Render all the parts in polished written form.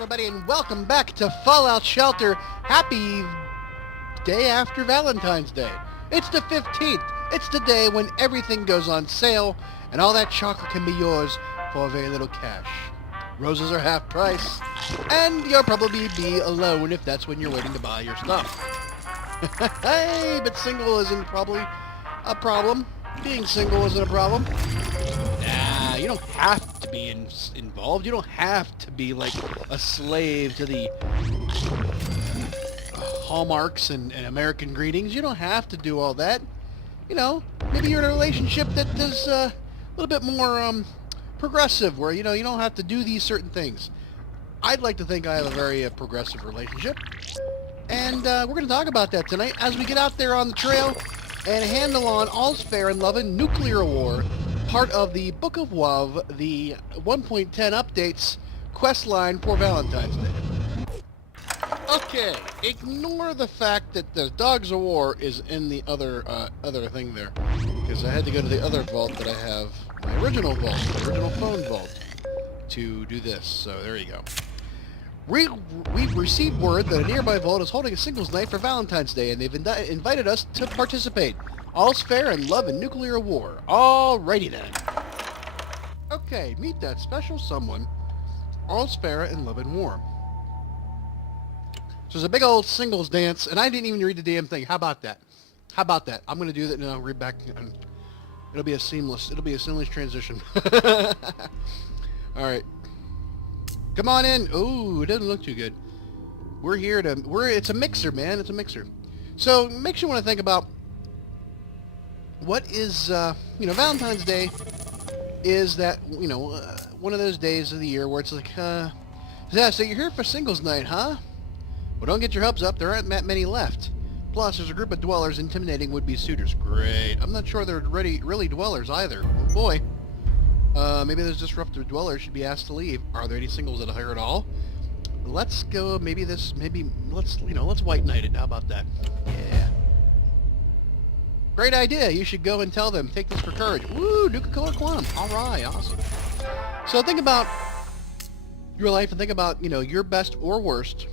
everybody, and welcome back to Fallout Shelter. Happy day after Valentine's Day. It's the 15th. It's the day when everything goes on sale, and all that chocolate can be yours for very little cash. Roses are half price, and you'll probably be alone if that's when you're waiting to buy your stuff. Hey, but single isn't probably a problem. Being single isn't a problem. Nah, you don't have to be involved. You don't have to be like a slave to the hallmarks and American greetings. You don't have to do all that. You know, maybe you're in a relationship that is a little bit more progressive, where, you know, you don't have to do these certain things. I'd like to think I have a very progressive relationship. And we're going to talk about that tonight as we get out there on the trail and handle on All's Fair in Love and Nuclear War, part of the Book of Wuv, the 1.10 updates quest line for Valentine's Day. Okay, ignore the fact that the Dogs of War is in the other thing there, because I had to go to the other vault that I have, my original vault, the original phone vault, to do this. So there you go. We've received word that a nearby vault is holding a singles night for Valentine's Day, and they've invited us to participate. All's fair in love and nuclear war. Alrighty then. Okay, meet that special someone. All's fair in love and war. So there's a big old singles dance, and I didn't even read the damn thing. How about that? How about that? I'm going to do that, and I'll read back. And it'll be a seamless transition. Alright. Come on in. Ooh, it doesn't look too good. We're here to... It's a mixer, man. It's a mixer. So, makes you want to think about... What is, Valentine's Day is that, one of those days of the year where it's like, yeah, so you're here for singles night, huh? Well, don't get your hopes up. There aren't that many left. Plus, there's a group of dwellers intimidating would-be suitors. Great. I'm not sure they're really dwellers either. Oh, boy. Maybe those disruptive dwellers should be asked to leave. Are there any singles that hire at all? Let's go, let's white knight it. How about that? Yeah. Great idea. You should go and tell them. Take this for courage. Woo, Nuka-Cola Quantum. All right, awesome. So think about your life and think about, your best or worst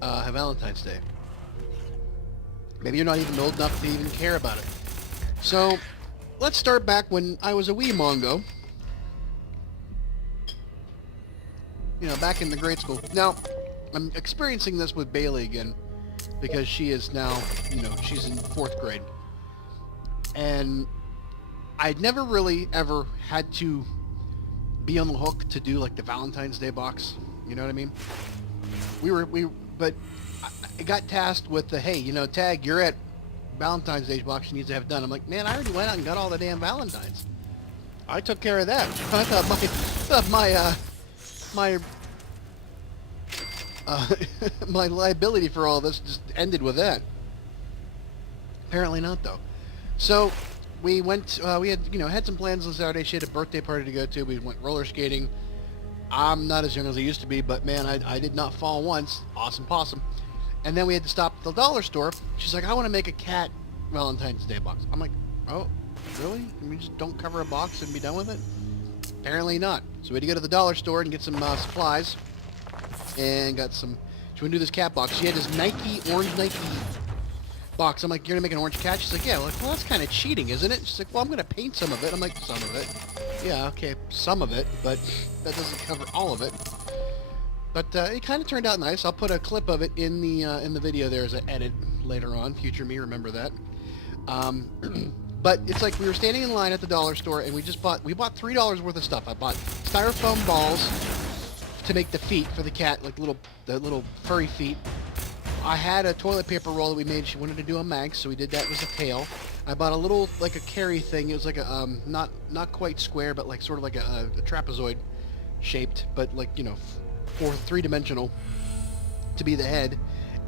Valentine's Day. Maybe you're not even old enough to even care about it. So let's start back when I was a wee mongo. Back in the grade school. Now, I'm experiencing this with Bailey again, because she is now, she's in 4th grade. And I'd never really ever had to be on the hook to do, like, the Valentine's Day box. You know what I mean? But I got tasked with the, hey, Tag, you're at Valentine's Day box, she needs to have it done. I'm like, man, I already went out and got all the damn Valentines. I took care of that. I thought my liability for all this just ended with that. Apparently not, though. So we went. We had some plans on Saturday. She had a birthday party to go to. We went roller skating. I'm not as young as I used to be, but man, I did not fall once. Awesome possum. And then we had to stop at the dollar store. She's like, I want to make a cat Valentine's Day box. I'm like, oh, really? Can we just don't cover a box and be done with it? Apparently not. So we had to go to the dollar store and get some supplies. And got some... She went to do this cat box. She had this orange Nike box. I'm like, you're going to make an orange cat? She's like, yeah. Well, that's kind of cheating, isn't it? She's like, well, I'm going to paint some of it. I'm like, some of it. Yeah, okay, some of it. But that doesn't cover all of it. But it kind of turned out nice. I'll put a clip of it in the video there as an edit later on. Future me, remember that. But it's like we were standing in line at the dollar store, and we bought $3 worth of stuff. I bought styrofoam balls to make the feet for the cat, like the little furry feet. I had a toilet paper roll that we made. She wanted to do a mag, so we did that with a pail. I bought a little, like a carry thing. It was like a not quite square, but like sort of like a trapezoid shaped, but like three-dimensional to be the head.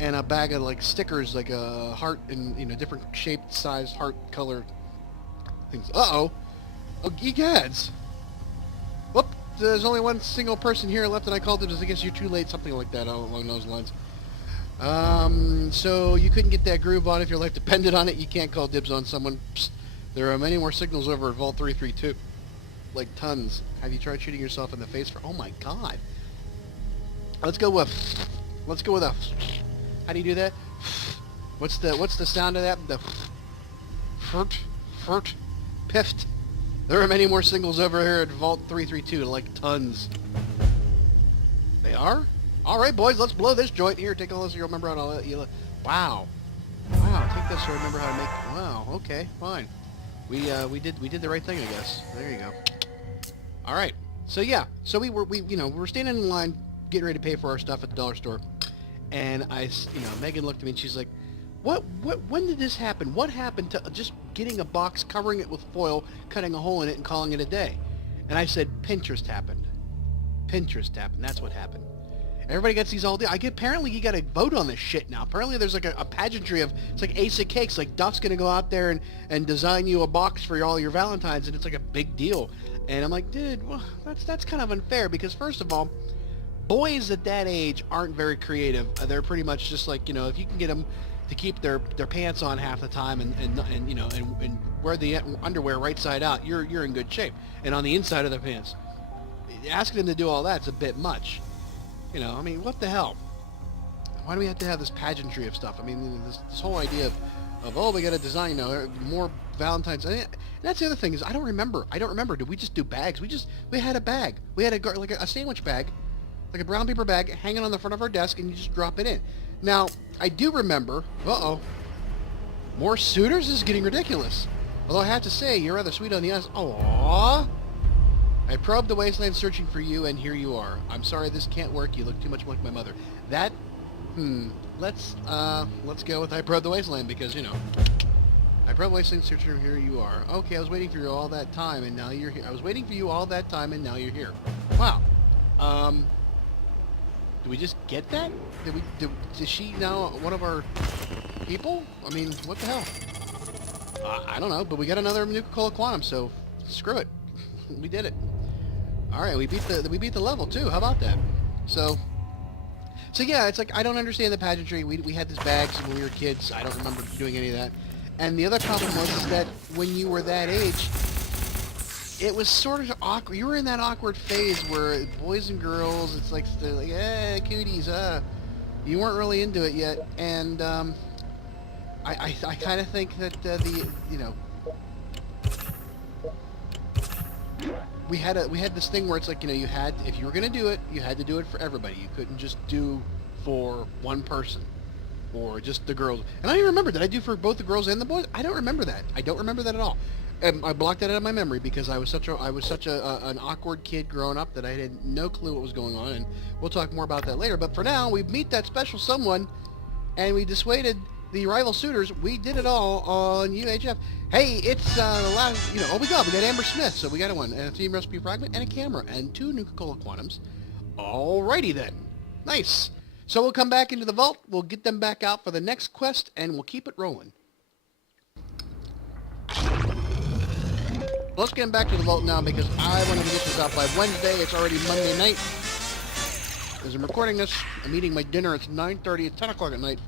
And a bag of like stickers, like a heart and different shaped, sized heart color things. Oh, geek ads. Whoop! There's only one single person here left, and I called it as I guess you're too late, something like that along those lines. So you couldn't get that groove on if your life depended on it. You can't call dibs on someone. Psst. There are many more signals over at Vault 332, like tons. Have you tried shooting yourself in the face for? Oh my God! Let's go with a. How do you do that? What's the sound of that? The furt, piffed. There are many more singles over here at Vault 332, like tons. They are? All right, boys, let's blow this joint. Here, take all this. You'll remember how to. Wow, take this so I remember how to make. Wow, okay, fine. We did the right thing, I guess. There you go. All right. So yeah, so we were standing in line, getting ready to pay for our stuff at the dollar store, and Megan looked at me and she's like, when did this happen? What happened to just getting a box, covering it with foil, cutting a hole in it, and calling it a day? And I said, Pinterest happened. Pinterest happened. That's what happened. Everybody gets these all day. Apparently you got to vote on this shit now. Apparently there's like a pageantry of, it's like Ace of Cakes. Like Duff's going to go out there and design you a box for all your Valentines, and it's like a big deal. And I'm like, dude, well, that's kind of unfair, because first of all, boys at that age aren't very creative. They're pretty much just like, if you can get them to keep their pants on half the time and wear the underwear right side out, you're in good shape. And on the inside of their pants, asking them to do all that's a bit much. I mean, what the hell? Why do we have to have this pageantry of stuff? I mean, this whole idea of oh, we got to design more Valentines. And that's the other thing is I don't remember. Did we just do bags? We had a bag. We had a sandwich bag, like a brown paper bag hanging on the front of our desk, and you just drop it in. Now, I do remember, more suitors? This is getting ridiculous. Although I have to say, you're rather sweet on the eyes. Aww. I probed the wasteland searching for you, and here you are. I'm sorry this can't work. You look too much like my mother. That, let's go with I probed the wasteland, because, I probed the wasteland searching, here you are. Okay, I was waiting for you all that time, and now you're here. I was waiting for you all that time, and now you're here. Wow. Did we just get that? Is she now one of our people? I mean, what the hell? I don't know, but we got another Nuka-Cola Quantum, so screw it. We did it. All right, we beat the level too. How about that? So yeah, it's like I don't understand the pageantry. We had these bags when we were kids. I don't remember doing any of that. And the other problem was that when you were that age, it was sort of awkward. You were in that awkward phase where boys and girls, it's like they're like, cooties, you weren't really into it yet. And I kind of think that we had this thing where it's like, if you were gonna do it, you had to do it for everybody. You couldn't just do for one person or just the girls. And I don't even remember, did I do for both the girls and the boys? I don't remember that. I don't remember that at all. I blocked that out of my memory because I was such an awkward kid growing up that I had no clue what was going on, and we'll talk more about that later. But for now, we meet that special someone, and we dissuaded the rival suitors. We did it all on UHF. Hey, it's the last, we got Amber Smith, so we got one, and a theme recipe fragment, and a camera, and 2 Nuka-Cola Quantums. Alrighty then. Nice. So we'll come back into the vault, we'll get them back out for the next quest, and we'll keep it rolling. Let's get back to the vault now because I want to get this out by Wednesday. It's already Monday night. As I'm recording this, I'm eating my dinner. It's 9:30. It's 10 o'clock at night.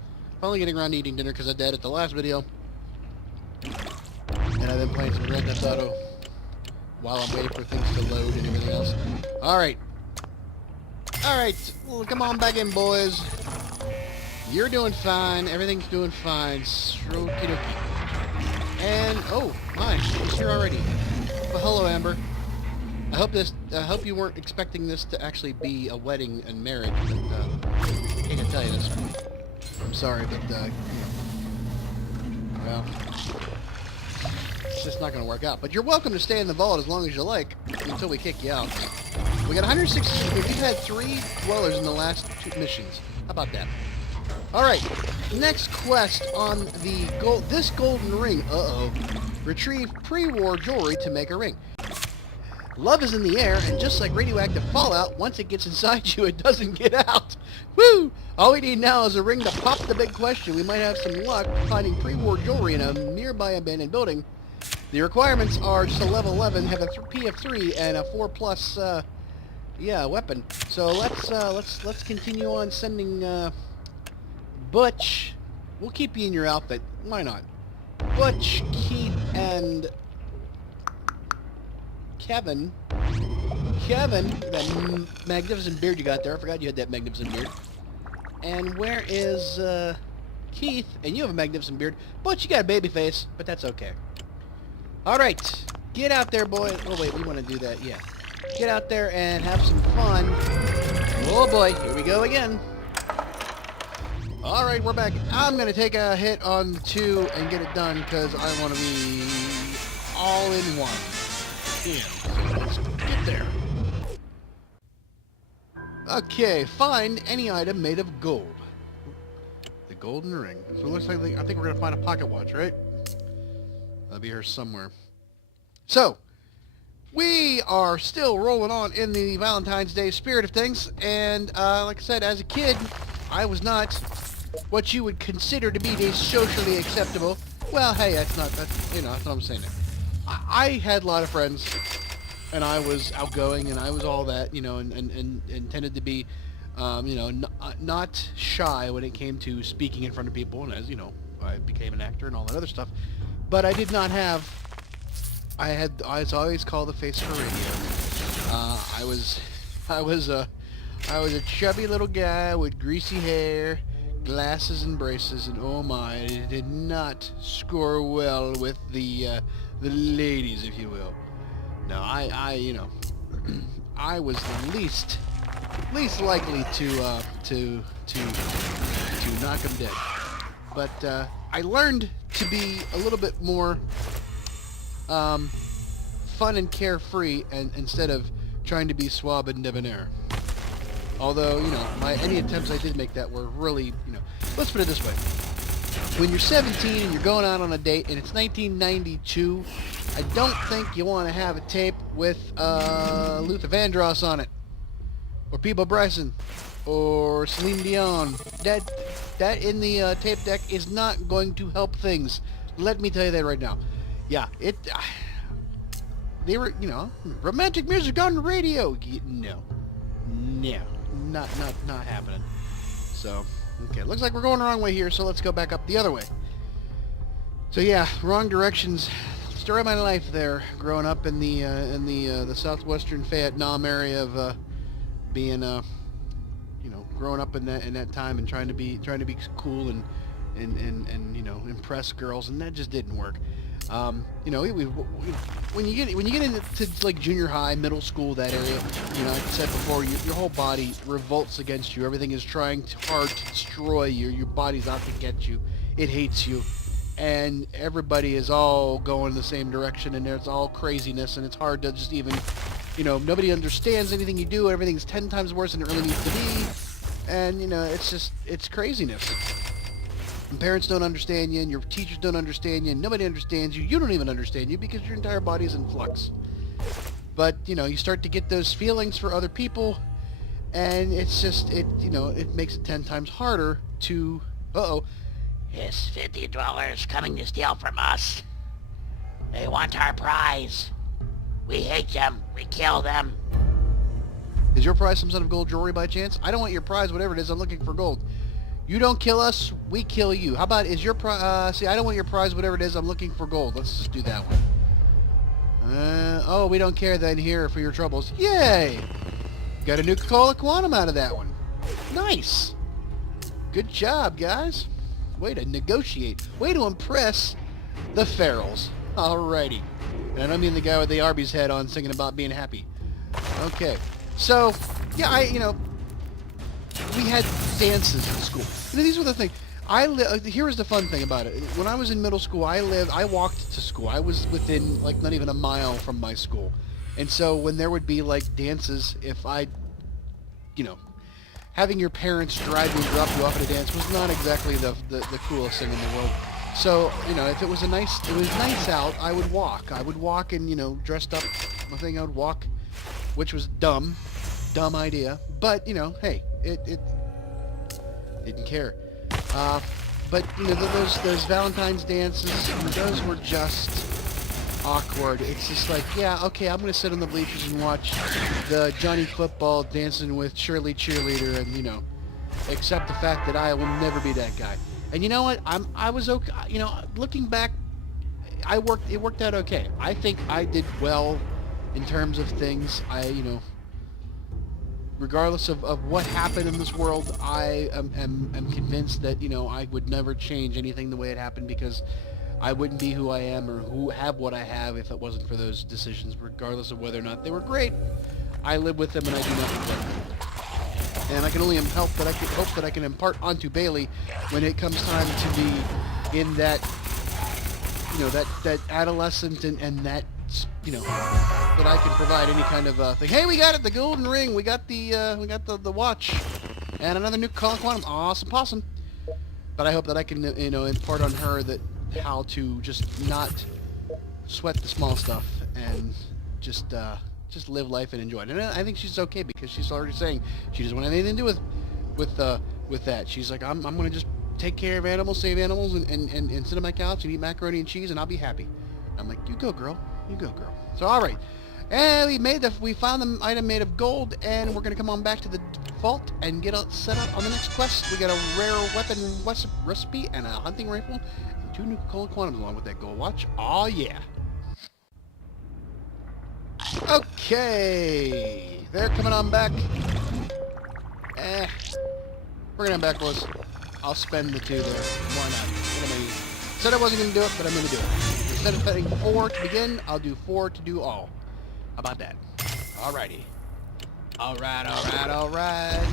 Finally getting around to eating dinner because I did at the last video. And I've been playing some Grand Theft Auto while I'm waiting for things to load and everything else. Alright. Alright. Well, come on back in, boys. You're doing fine. Everything's doing fine. Strokey dokey. And, oh, my. She's here already. Well, hello, Amber. I hope you weren't expecting this to actually be a wedding and marriage, but, I hate to tell you this. I'm sorry, but, well, it's just not going to work out. But you're welcome to stay in the vault as long as you like, until we kick you out. We got 160, we've had 3 dwellers in the last 2 missions. How about that? Alright, next quest on this golden ring. Uh-oh. Retrieve pre-war jewelry to make a ring. Love is in the air, and just like radioactive fallout, once it gets inside you, it doesn't get out. Woo! All we need now is a ring to pop the big question. We might have some luck finding pre-war jewelry in a nearby abandoned building. The requirements are just a level 11, have a P of 3, and a 4+, weapon. So let's continue on sending, Butch. We'll keep you in your outfit. Why not? Butch, Keith, and Kevin Kevin, that magnificent beard you got there. I forgot you had that magnificent beard. And where is Keith? And you have a magnificent beard, but you got a baby face, but that's okay. All right, get out there, boy. Oh, wait, we want to do that, yeah. Get out there and have some fun. Oh, boy, here we go again. All right, we're back. I'm going to take a hit on the 2 and get it done because I want to be all in one. Yeah, so let's get there. Okay, find any item made of gold. The golden ring. So it looks like, I think we're going to find a pocket watch, right? That'll be here somewhere. So, we are still rolling on in the Valentine's Day spirit of things, and like I said, as a kid, I was not what you would consider to be socially acceptable. Well, hey, that's what I'm saying. I had a lot of friends, and I was outgoing, and I was all that, and tended to be, not shy when it came to speaking in front of people, and as you know, I became an actor and all that other stuff. But I did not have. I was always called the face for radio. I was a chubby little guy with greasy hair, glasses and braces, and oh my, it did not score well with the ladies, if you will. No, I was the least likely to knock them dead. But I learned to be a little bit more fun and carefree, and instead of trying to be suave and debonair. Although, any attempts I did make that were really, let's put it this way. When you're 17 and you're going out on a date and it's 1992, I don't think you want to have a tape with Luther Vandross on it, or Peebo Bryson, or Celine Dion. That in the tape deck is not going to help things. Let me tell you that right now. Yeah, they were, romantic music on the radio. No, not happening. So, okay, looks like we're going the wrong way here, so let's go back up the other way. So yeah, wrong directions. Story of my life there, growing up in the southwestern Vietnam area of being growing up in that time and trying to be cool and impress girls, and that just didn't work. When you get into like junior high, middle school, that area, like I said before, your whole body revolts against you. Everything is trying hard to destroy you. Your body's out to get you. It hates you, and everybody is all going the same direction, and there's all craziness, and it's hard to just even, nobody understands anything you do. Everything's 10 times worse than it really needs to be, and it's craziness. And parents don't understand you, and your teachers don't understand you, and nobody understands you. You don't even understand you because your entire body is in flux. But, you start to get those feelings for other people, and it's just, it makes it 10 times harder to, It's $50 coming to steal from us. They want our prize. We hate them. We kill them. Is your prize some sort of gold jewelry by chance? I don't want your prize, whatever it is. I'm looking for gold. You don't kill us, we kill you. How about, is your prize... I don't want your prize, whatever it is. I'm looking for gold. Let's just do that one. We don't care then here for your troubles. Yay! Got a Nuka-Cola Quantum out of that one. Nice. Good job, guys. Way to negotiate. Way to impress the Ferals. Alrighty. And I don't mean the guy with the Arby's head on singing about being happy. Okay. So, yeah, we had dances in school. These were the things. Here was the fun thing about it. When I was in middle school, I walked to school. I was within, not even a mile from my school. And so when there would be, dances, if having your parents drive you and drop you off at a dance was not exactly the coolest thing in the world. So, if it was nice out, I would walk. I would walk and, dressed up. I think I would walk, which was dumb idea. But, hey, it didn't care. But those Valentine's dances, those were just awkward. It's just like, yeah, okay, I'm gonna sit on the bleachers and watch the Johnny Football dancing with Shirley Cheerleader, and accept the fact that I will never be that guy. And you know what? I was okay. Looking back, it worked out okay. I think I did well in terms of things. Regardless of what happened in this world, I am convinced that, I would never change anything the way it happened, because I wouldn't be who I am or have what I have if it wasn't for those decisions, regardless of whether or not they were great. I live with them and I do not regret them. And I can only hope that I can impart onto Bailey when it comes time to be in that, that adolescent and that, that I can provide any kind of thing. Hey, we got it, the golden ring. We got the watch, and another new color quantum. Awesome, possum. But I hope that I can, impart on her that how to just not sweat the small stuff and just live life and enjoy it. And I think she's okay, because she's already saying she doesn't want anything to do with that. She's like, I'm gonna just take care of animals, save animals, and sit on my couch and eat macaroni and cheese, and I'll be happy. I'm like, you go, girl. You go, girl. So, all right. And we found the item made of gold, and we're going to come on back to the vault and get set up on the next quest. We got a rare weapon recipe and a hunting rifle and 2 new color quantums along with that gold watch. Oh, yeah. Okay. They're coming on back. Bring it on back, boys. I'll spend the 2 there. Why not? What am I using? Said I wasn't going to do it, but I'm going to do it. Instead of spending 4 to begin, I'll do 4 to do all. How about that? Alrighty. Alright.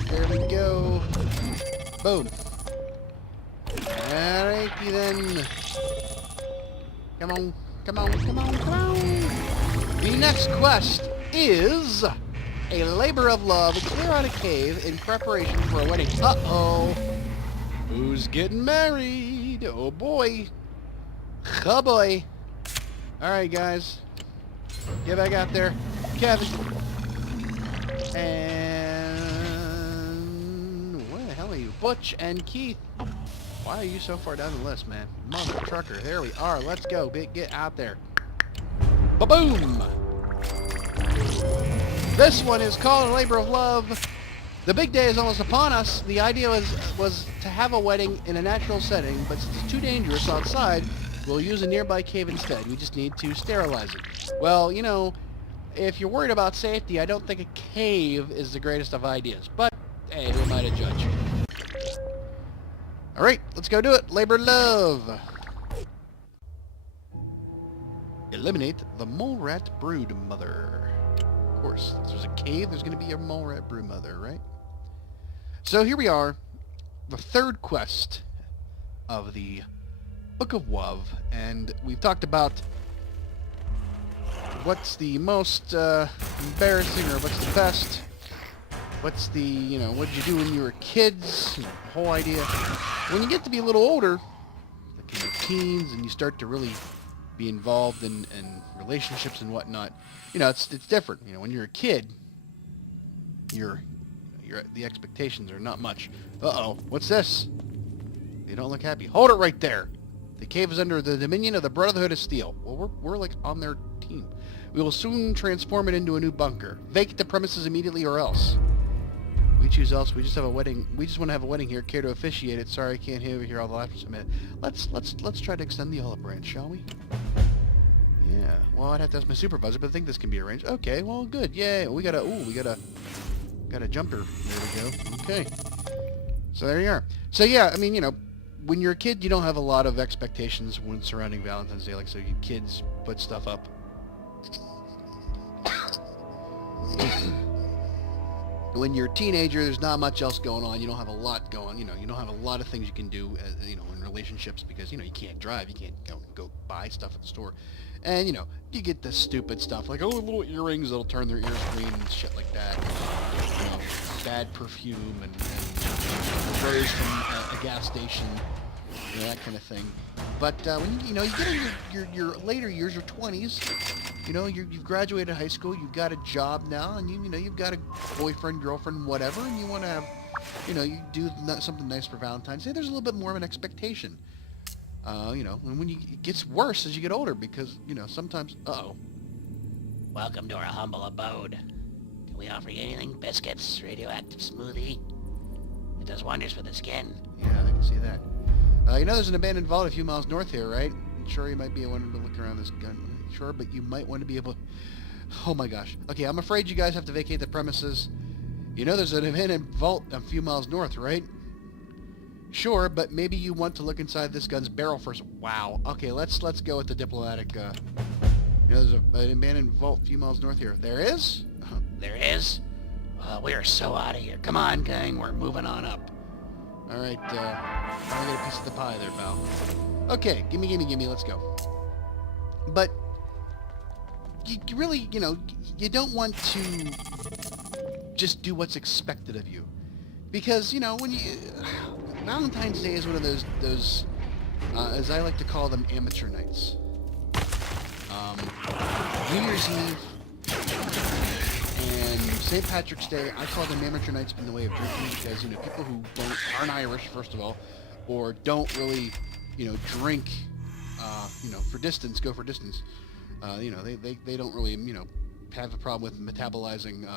There we go. Boom. Alrighty then. Come on. The next quest is a labor of love. Clear out a cave in preparation for a wedding. Uh-oh. Who's getting married? Oh boy. Oh boy. Alright, guys. Get back out there. Kevin. And where the hell are you? Butch and Keith. Why are you so far down the list, man? Mother trucker. There we are. Let's go. Get out there. Ba-boom! This one is called a labor of love. The big day is almost upon us. The idea was to have a wedding in a natural setting, but since it's too dangerous outside, we'll use a nearby cave instead. We just need to sterilize it. Well, if you're worried about safety, I don't think a cave is the greatest of ideas. But, hey, who am I to judge? Alright, let's go do it. Labor of love. Eliminate the mole rat brood mother. Of course, if there's a cave, there's going to be a mole rat brood mother, right? So here we are, the 3rd quest of the Book of Wuv, and we've talked about what's the most embarrassing, or what's the best, what's the, what did you do when you were kids, the whole idea. When you get to be a little older, like in your teens, and you start to really be involved in relationships and whatnot, it's different. When you're a kid, the expectations are not much. Uh-oh, what's this? You don't look happy. Hold it right there. The cave is under the dominion of the Brotherhood of Steel. Well, we're like on their team. We will soon transform it into a new bunker. Vacate the premises immediately or else. We choose else. We just have a wedding. We just want to have a wedding here. Care to officiate it? Sorry, I can't hear all the laughter. Let's try to extend the olive branch, shall we? Yeah. Well, I'd have to ask my supervisor, but I think this can be arranged. Okay. Well, good. Yeah. We got a jumper. There we go. Okay. So there you are. So yeah, when you're a kid, you don't have a lot of expectations when surrounding Valentine's Day. Like, so you kids put stuff up. When you're a teenager, there's not much else going on. You don't have a lot going. You don't have a lot of things you can do. In relationships, because you can't drive. You can't go buy stuff at the store, and you get the stupid stuff like little earrings that'll turn their ears green and shit like that. Bad perfume and sprays from a gas station, that kind of thing. But when you get in your later years, your 20s, you've graduated high school, you've got a job now, and you've got a boyfriend, girlfriend, whatever, and you want to have, you do something nice for Valentine's Day. There's a little bit more of an expectation, and when it gets worse as you get older, because sometimes. Welcome to our humble abode. Can we offer you anything? Biscuits, radioactive smoothie. It does wonders for the skin. Yeah, I can see that. There's an abandoned vault a few miles north here, right? Sure, you might be wanting to look around this gun. Sure, but you might want to be able Oh my gosh. Okay, I'm afraid you guys have to vacate the premises. You know there's an abandoned vault a few miles north, right? Sure, but maybe you want to look inside this gun's barrel first. Wow. Okay, let's go with the diplomatic. You know, there's an abandoned vault a few miles north here. There is? There is? We are so out of here. Come on, gang. We're moving on up. All right. I'll get a piece of the pie there, pal. Okay, gimme. Let's go. But you really, you know, you don't want to just do what's expected of you, because you know when you Valentine's Day is one of those as I like to call them, amateur nights. New Year's Eve and St. Patrick's Day, I call them amateur nights in the way of drinking, because, you know, people who aren't Irish, first of all, or don't really, you know, drink, you know, go for distance. You know, they don't really, you know, have a problem with metabolizing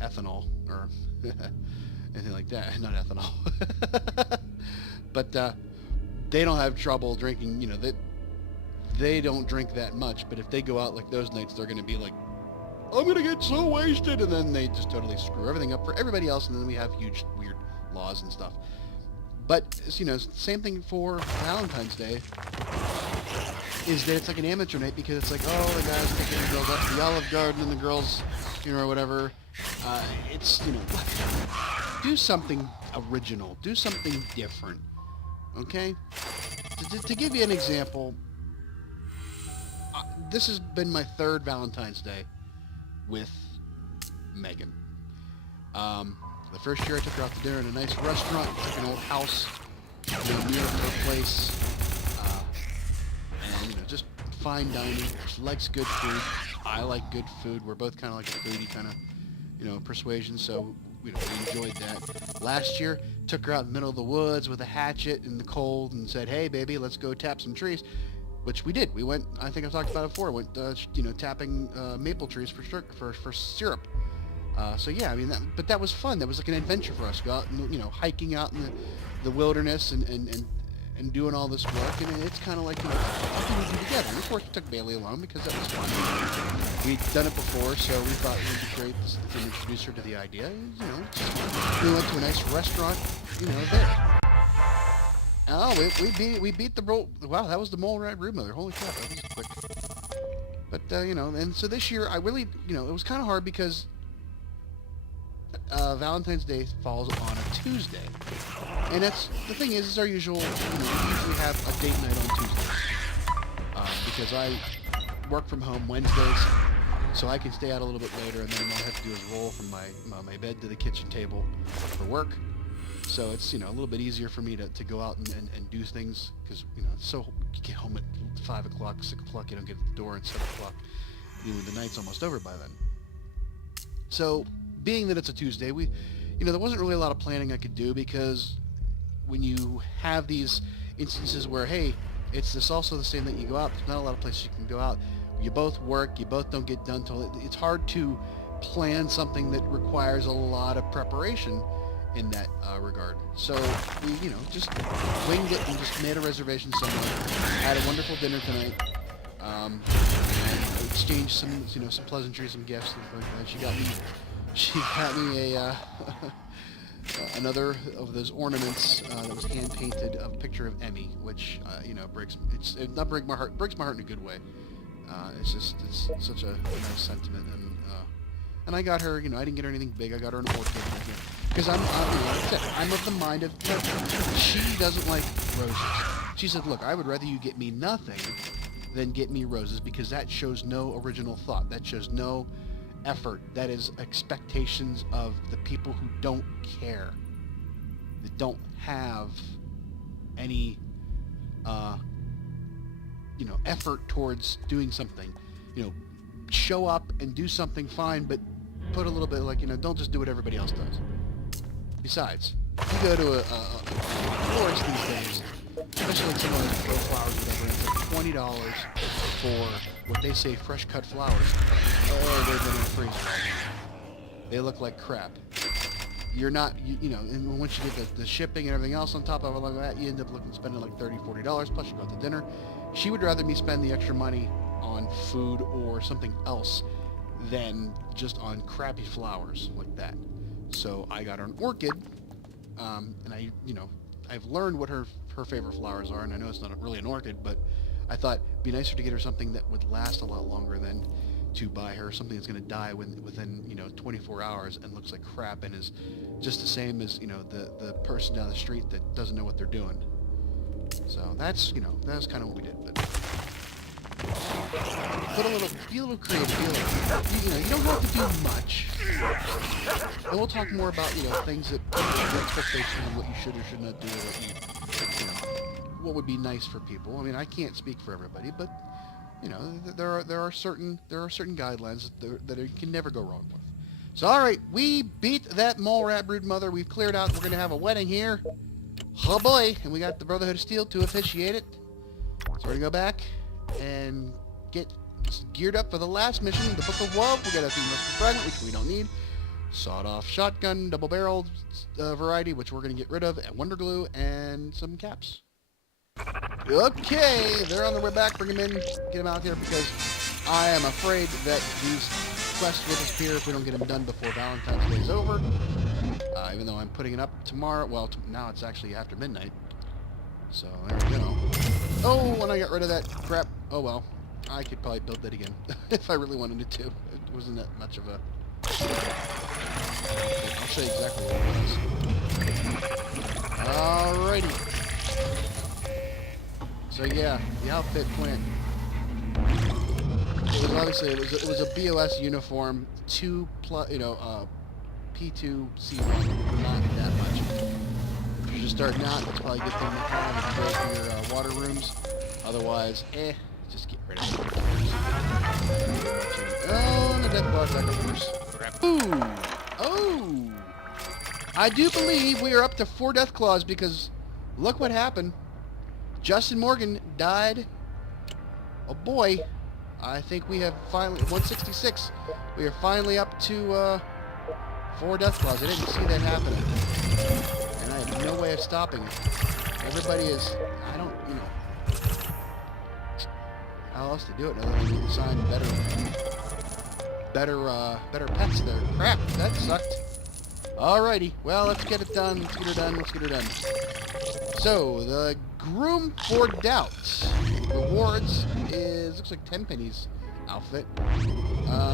ethanol or anything like that. Not ethanol. But they don't have trouble drinking, you know, they don't drink that much, but if they go out like those nights, they're going to be like, I'm going to get so wasted, and then they just totally screw everything up for everybody else, and then we have huge, weird laws and stuff. But, you know, same thing for Valentine's Day, is that it's like an amateur night, because it's like, oh, the guys are taking the girls up to the Olive Garden, and the girls, you know, or whatever. It's, you know, do something original, do something different, okay? To give you an example, this has been my third Valentine's Day with Megan. The first year I took her out to dinner in a nice restaurant, like an old house, you know, near her place, and, you know, just fine dining. She likes good food. I like good food. We're both kind of like a foodie kind of, you know, persuasion, so, you know, we enjoyed that. Last year, took her out in the middle of the woods with a hatchet in the cold and said, hey, baby, let's go tap some trees. Which we did. We went, I think I've talked about it before, went, you know, tapping maple trees for syrup. So yeah, I mean, but that was fun. That was like an adventure for us. Go out and, you know, hiking out in the wilderness and doing all this work. And it's kind of like, you know, something we do together. And of course, we took Bailey along because that was fun. We'd done it before, so we thought it would be great to introduce her to the idea. And, you know, we went to a nice restaurant, you know, there. Oh, we beat the roll. Wow, that was the mole rat brood mother. Holy crap, that was quick. But you know, and so this year I really, you know, it was kind of hard because Valentine's Day falls on a Tuesday, and that's the thing is our usual. You know, we usually have a date night on Tuesdays because I work from home Wednesdays, so I can stay out a little bit later, and then all I have to do is roll from my bed to the kitchen table for work. So it's, you know, a little bit easier for me to go out and do things, because, you know, it's so you get home at 5 o'clock, 6 o'clock, you don't get at the door, and 7 o'clock, you know, the night's almost over by then. So being that it's a Tuesday, you know, there wasn't really a lot of planning I could do, because when you have these instances where, hey, it's this also the same that you go out, there's not a lot of places you can go out, you both work, you both don't get done till it's hard to plan something that requires a lot of preparation in that regard. So we, you know, just winged it and just made a reservation somewhere. Had a wonderful dinner tonight, and exchanged some, you know, some pleasantries, some gifts, and she got me a another of those ornaments that was hand painted, of a picture of Emmy, which you know, breaks my heart in a good way. It's such a nice sentiment, and I got her, you know, I didn't get her anything big. I got her an orchid, because I'm of the mind of, she doesn't like roses. She said, look, I would rather you get me nothing than get me roses, because that shows no original thought. That shows no effort. That is expectations of the people who don't care, that don't have any, you know, effort towards doing something. You know, show up and do something fine, but put a little bit, like, you know, don't just do what everybody else does. Besides, you go to a florist these days, especially like some of those pro flowers or whatever, and it's like $20 for what they say fresh cut flowers. Oh, they've been in the freezer. They look like crap. You're not, you know, and once you get the shipping and everything else on top of it like that, you end up spending like $30, $40, plus you go out to dinner. She would rather me spend the extra money on food or something else than just on crappy flowers like that. So I got her an orchid, and I've learned what her favorite flowers are, and I know it's not really an orchid, but I thought it'd be nicer to get her something that would last a lot longer than to buy her something that's going to die within 24 hours and looks like crap and is just the same as the person down the street that doesn't know what they're doing. So that's kind of what we did. But be a little creative. You don't have to do much. And we'll talk more about things that your expectations and what you should or should not do, what would be nice for people. I mean, I can't speak for everybody, but there are certain guidelines that you can never go wrong with. So all right, we beat that mole rat brood mother. We've cleared out. We're gonna have a wedding here. Oh boy, and we got the Brotherhood of Steel to officiate it. So we're gonna go back and get geared up for the last mission, the Book of Wuv. We got a female fragment, which we don't need. Sawed-off shotgun, double-barreled variety, which we're going to get rid of, and wonder glue, and some caps. Okay, they're on their way back. Bring them in, get them out here, because I am afraid that these quests will disappear if we don't get them done before Valentine's Day is over. Even though I'm putting it up tomorrow. Well, now it's actually after midnight. So, there we go. Oh, and I got rid of that crap. Oh, well. I could probably build that again if I really wanted to. It wasn't that much of a... I'll show you exactly what it was. Alrighty. So yeah, the outfit went. It was obviously it was a BOS uniform, P2 C1, not that much. If you're just starting out, it's probably a good thing to have if you go to your water rooms. Otherwise, just get rid of it. Oh, and the death claw's back up first. Ooh! Oh! I do believe we are up to 4 death claws because look what happened. Justin Morgan died. Oh boy. I think we have finally 166. We are finally up to 4 death claws. I didn't see that happening. And I have no way of stopping it. Everybody is how else to do it other than assign better pets there. Crap, that sucked. Alrighty, well, let's get it done. Let's get her done. So, the Groom for Doubt rewards is, looks like 10 pennies outfit.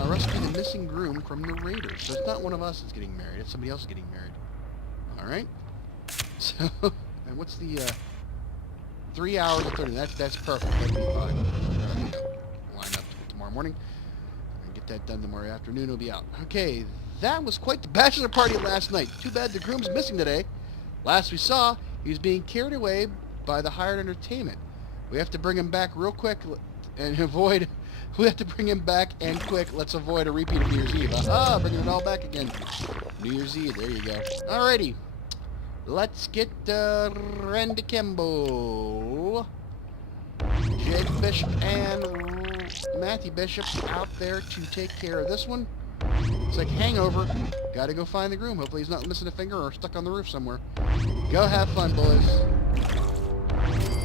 Rescue the missing groom from the raiders. So it's not one of us that's getting married, it's somebody else getting married. Alright. So, and what's the, 3 hours and 30, that's perfect. That'd be fine. Line up tomorrow morning. Get that done tomorrow afternoon, it'll be out. Okay, that was quite the bachelor party last night. Too bad the groom's missing today. Last we saw, he was being carried away by the hired entertainment. We have to bring him back real quick and avoid... We have to bring him back and quick. Let's avoid a repeat of New Year's Eve. Aha! Bringing it all back again. New Year's Eve, there you go. Alrighty. Let's get Randy Kimbo, Jake Bishop, and Matthew Bishop out there to take care of this one. It's like hangover. Gotta go find the groom. Hopefully he's not missing a finger or stuck on the roof somewhere. Go have fun, boys.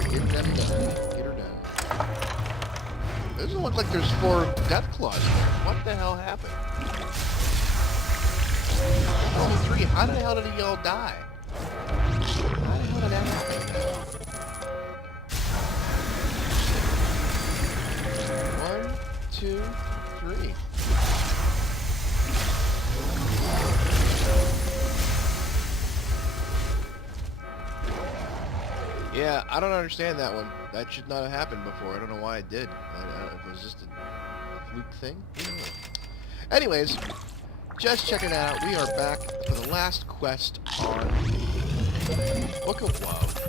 Get them done. Get her done. It doesn't look like there's 4 death claws there. What the hell happened? Only 3. How the hell did he all die? How the hell did that happen? 1, 2, 3. Yeah, I don't understand that one. That should not have happened before. I don't know why it did. I don't know if it was just a fluke thing. Anyways, just checking it out. We are back for the last quest on Book of Wuv.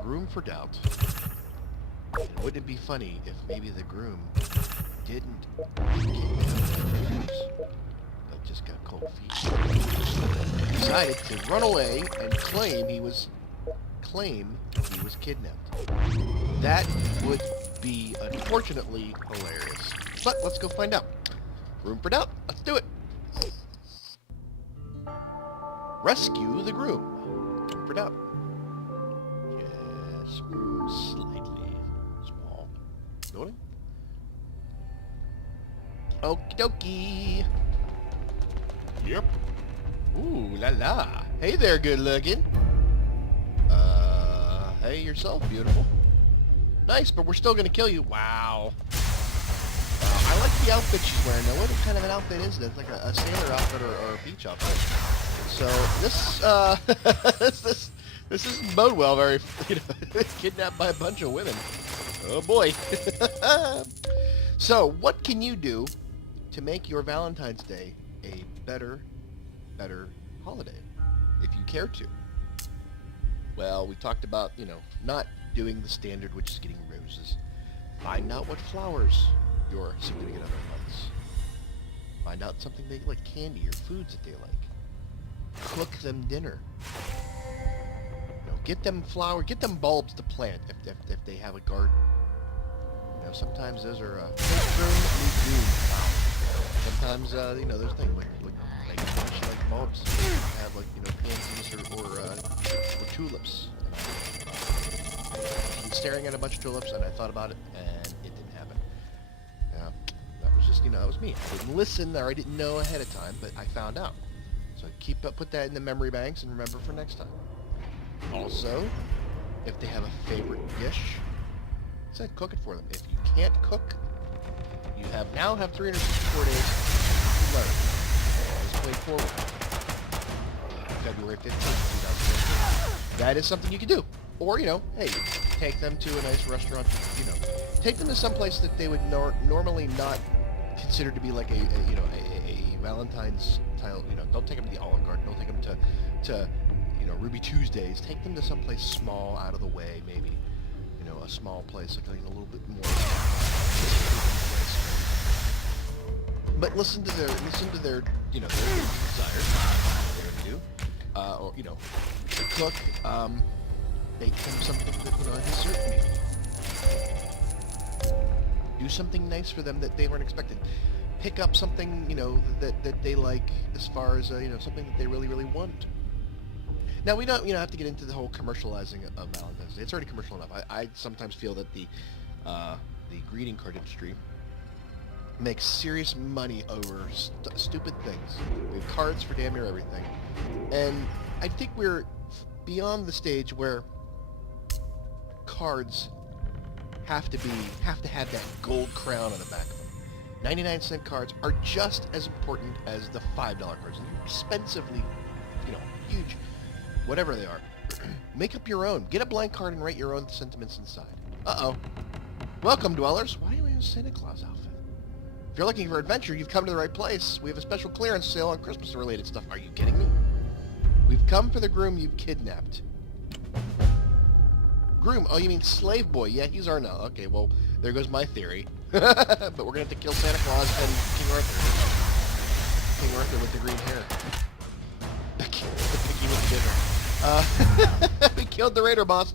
Groom for Doubt. And wouldn't it be funny if maybe the groom didn't kidnap the raiders, but just got cold feet? Decided to run away and claim he was kidnapped. That would be, unfortunately, hilarious. But let's go find out. Groom for Doubt. Let's do it. Rescue the groom. Groom for Doubt. Yes, slightly small. Loading. Okie dokie. Yep. Ooh la la. Hey there, good looking. Hey yourself, beautiful. Nice, but we're still gonna kill you. Wow. I like the outfit she's wearing. Now, what kind of an outfit is this? Like a sailor outfit or a beach outfit? So this isn't bode well. Very, kidnapped by a bunch of women. Oh boy. So, what can you do to make your Valentine's Day a better holiday, if you care to? Well, we talked about, not doing the standard, which is getting roses. Find out what flowers your significant other likes. Find out something they like, candy or foods that they like. Cook them dinner. Get them flower, get them bulbs to plant if they have a garden. Sometimes those are sometimes there's things like bulbs have pansies or tulips. I've been staring at a bunch of tulips and I thought about it and it didn't happen. That was just that was me. I didn't listen or I didn't know ahead of time, but I found out. So put that in the memory banks and remember for next time. Also, if they have a favorite dish, cook it for them. If you can't cook, you now have 364 days to learn. Let's play forward. February 15th, 2015. That is something you can do. Or, hey, take them to a nice restaurant, take them to some place that they would normally not consider to be like a Valentine's style, don't take them to the Olive Garden, don't take them to Ruby Tuesdays. Take them to some place small, out of the way, maybe. A small place, like a little bit more. But listen to their their desires. What they're gonna do, or to cook. Bake them something that a dessert meal. Do something nice for them that they weren't expecting. Pick up something that they like as far as something that they really want. Now, we don't have to get into the whole commercializing of Valentine's Day. It's already commercial enough. I sometimes feel that the greeting card industry makes serious money over stupid things. We have cards for damn near everything. And I think we're beyond the stage where cards have to have that gold crown on the back of them. 99-cent cards are just as important as the $5 cards. And they're expensively, huge. Whatever they are. Make up your own. Get a blank card and write your own sentiments inside. Uh-oh. Welcome, dwellers. Why do we have a Santa Claus outfit? If you're looking for adventure, you've come to the right place. We have a special clearance sale on Christmas-related stuff. Are you kidding me? We've come for the groom you've kidnapped. Groom? Oh, you mean slave boy. Yeah, he's our now. Okay, well, there goes my theory. But we're going to have to kill Santa Claus and King Arthur. King Arthur with the green hair. The picky with the dinner. We killed the raider boss,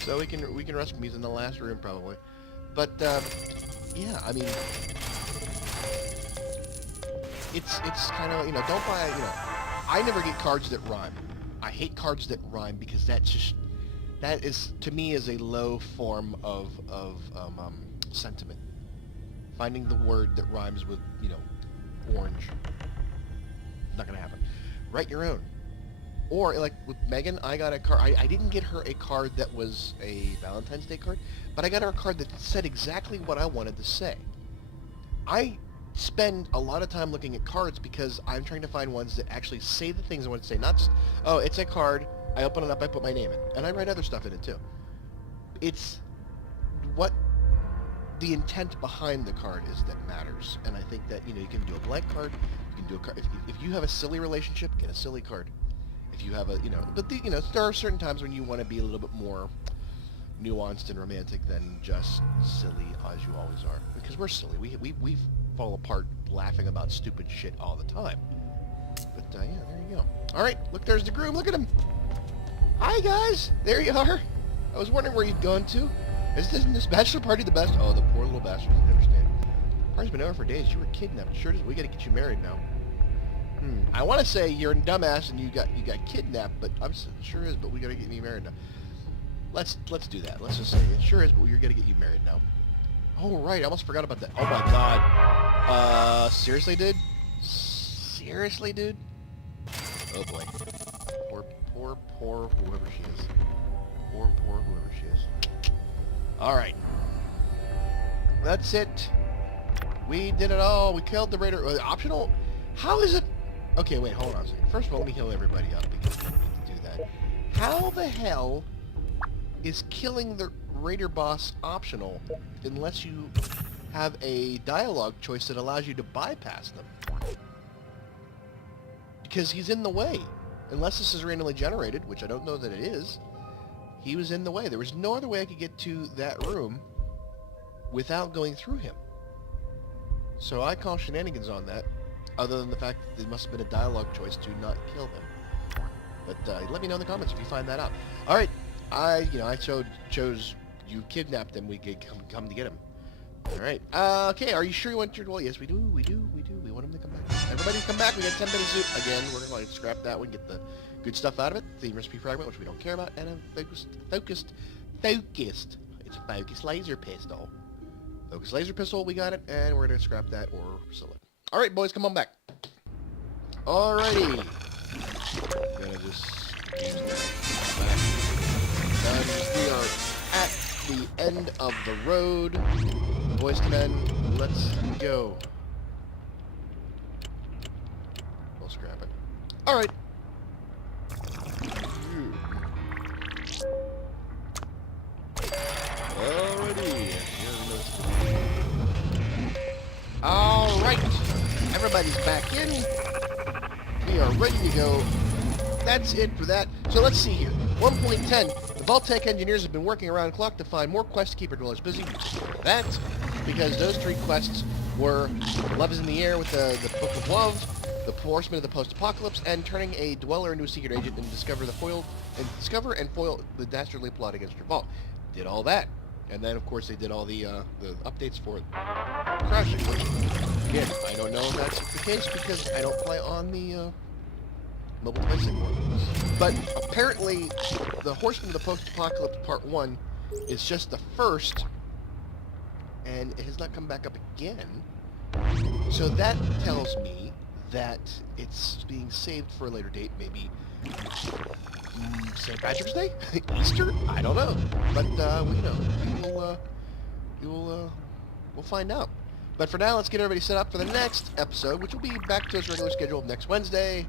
so we can rescue him. He's in the last room probably. But yeah, I mean, it's kind of don't buy I never get cards that rhyme. I hate cards that rhyme because that is to me is a low form of sentiment. Finding the word that rhymes with orange, not gonna happen. Write your own. Or, like, with Megan, I got a card. I didn't get her a card that was a Valentine's Day card, but I got her a card that said exactly what I wanted to say. I spend a lot of time looking at cards because I'm trying to find ones that actually say the things I want to say. Not just, oh, it's a card, I open it up, I put my name in. And I write other stuff in it, too. It's what the intent behind the card is that matters. And I think that, you can do a blank card, you can do a card. If you have a silly relationship, get a silly card. If you have a, but there are certain times when you want to be a little bit more nuanced and romantic than just silly as you always are. Because we're silly. We fall apart laughing about stupid shit all the time. But, yeah, there you go. All right, look, there's the groom. Look at him. Hi, guys. There you are. I was wondering where you'd gone to. Isn't this bachelor party the best? Oh, the poor little bastard doesn't understand. Party's been over for days. You were kidnapped. Sure is. We got to get you married now. I want to say you're a dumbass and you got kidnapped, but I'm sure is. But we got to get you married now. Let's do that. Let's just say it sure is, but we're gonna get you married now. Oh, right. I almost forgot about that. Oh, my God. Seriously, dude? Seriously, dude? Oh, boy. Poor whoever she is. Poor whoever she is. All right. That's it. We did it all. We killed the raider. Optional? How is it? Okay, wait, hold on a second. First of all, let me heal everybody up because we need to do that. How the hell is killing the raider boss optional unless you have a dialogue choice that allows you to bypass them? Because he's in the way. Unless this is randomly generated, which I don't know that it is, he was in the way. There was no other way I could get to that room without going through him. So I call shenanigans on that, other than the fact that there must have been a dialogue choice to not kill him. But let me know in the comments if you find that out. All right, I chose you kidnapped him. We could come to get him. All right. Okay. Are you sure you want your? Well, yes, we do. We want him to come back. Everybody come back. We got 10 minutes soup again. We're going to scrap that one, get the good stuff out of it. The recipe fragment, which we don't care about, and a focused. It's a focused laser pistol. Focused laser pistol. We got it, and we're going to scrap that or sell it. All right, boys, come on back. Alrighty. I'm gonna just use that. We are at the end of the road. Boys to men, let's go. We'll scrap it. Alright. Alrighty. Alright. Everybody's back in. We are ready to go. That's it for that. So let's see here. 1.10. The Vault-Tec engineers have been working around the clock to find more quests to keep our dwellers busy. That, because those 3 quests were Love is in the Air with the Book of Wuv, the Horseman of the Post-Apocalypse, and turning a dweller into a secret agent and discover and foil the dastardly plot against your vault. Did all that. And then, of course, they did all the updates for crashing. Again, I don't know if that's the case because I don't play on the mobile device anymore. But apparently, the Horseman of the Post-Apocalypse Part 1 is just the first, and it has not come back up again. So that tells me that it's being saved for a later date, maybe St. Patrick's Day? Easter? I don't know. But, we'll find out. But for now, let's get everybody set up for the next episode, which will be back to its regular schedule of next Wednesday.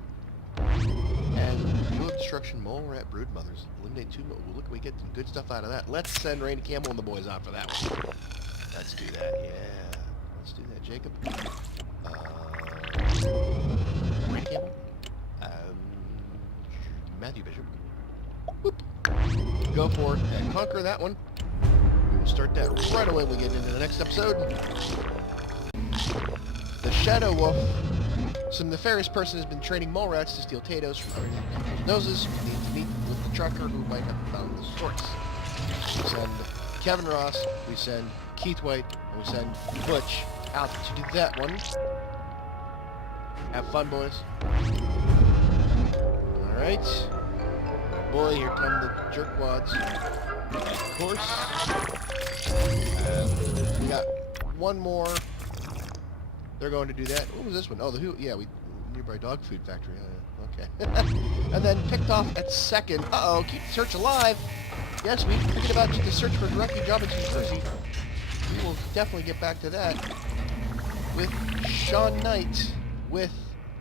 And Wheel of Destruction, Mole Rat Brood Mothers. Eliminate 2 more. Look, we get some good stuff out of that. Let's send Randy Campbell and the boys out for that one. Let's do that, yeah. Let's do that, Jacob. Randy Campbell. Matthew Bishop. Whoop. Go for it and conquer that one. We will start that right away when we get into the next episode. The Shadow Wolf. Some nefarious person has been training mole rats to steal potatoes from other people's noses. We need to meet with the trucker who might have found the source. We send Kevin Ross, we send Keith White, and we send Butch out to do that one. Have fun, boys. Alright. Boy, here come the jerkwads. Of course. And we got one more. They're going to do that. What was this one? Oh, the Who? Yeah, nearby dog food factory. Okay. And then picked off at second. Uh-oh, keep the search alive. Yes, we thinking about the search for direct job in New Jersey. We will definitely get back to that with Sean Knight, with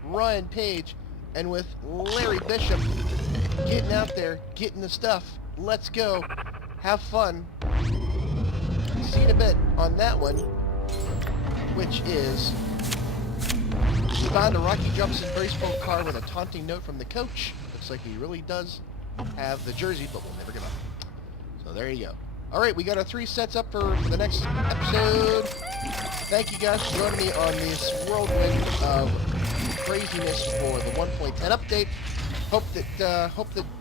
Ryan Page, and with Larry Bishop getting out there, getting the stuff. Let's go. Have fun. See you in a bit on that one, which is we found a Rocky Jumps in baseball car with a taunting note from the coach. Looks like he really does have the jersey, but we'll never give up. So there you go. All right, we got our 3 sets up for the next episode. Thank you guys for joining me on this whirlwind of craziness for the 1.10 update. Hope that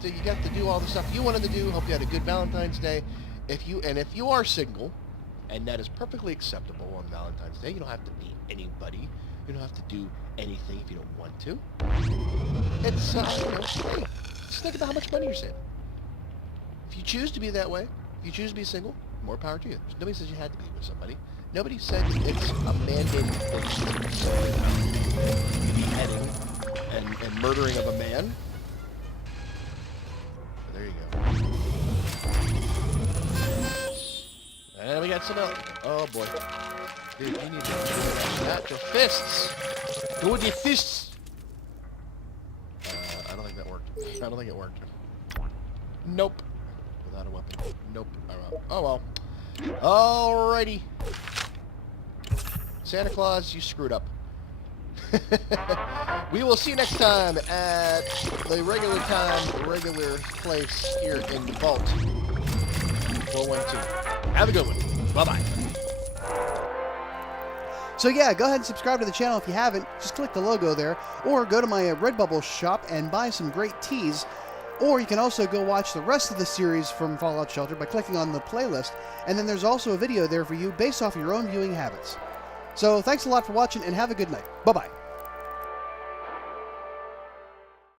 you got to do all the stuff you wanted to do. Hope you had a good Valentine's Day. If you are single, and that is perfectly acceptable on Valentine's Day. You don't have to be anybody. You don't have to do anything if you don't want to. It's, hey, just think about how much money you're saving. If you choose to be that way, if you choose to be single, more power to you. Nobody says you had to be with somebody. Nobody said it's a mandated thing. So, beheading and murdering of a man. There you go. And we got some else. Oh boy. Dude, you need to do that to fists. Do the fists. I don't think that worked. I don't think it worked. Nope. Without a weapon. Nope. Oh well. Alrighty. Santa Claus, you screwed up. We will see you next time at the regular time, regular place here in Vault 412. Have a good one. Bye-bye. So yeah, go ahead and subscribe to the channel if you haven't. Just click the logo there, or go to my Redbubble shop and buy some great teas. Or you can also go watch the rest of the series from Fallout Shelter by clicking on the playlist, and then there's also a video there for you based off your own viewing habits. So thanks a lot for watching, and have a good night. Bye-bye.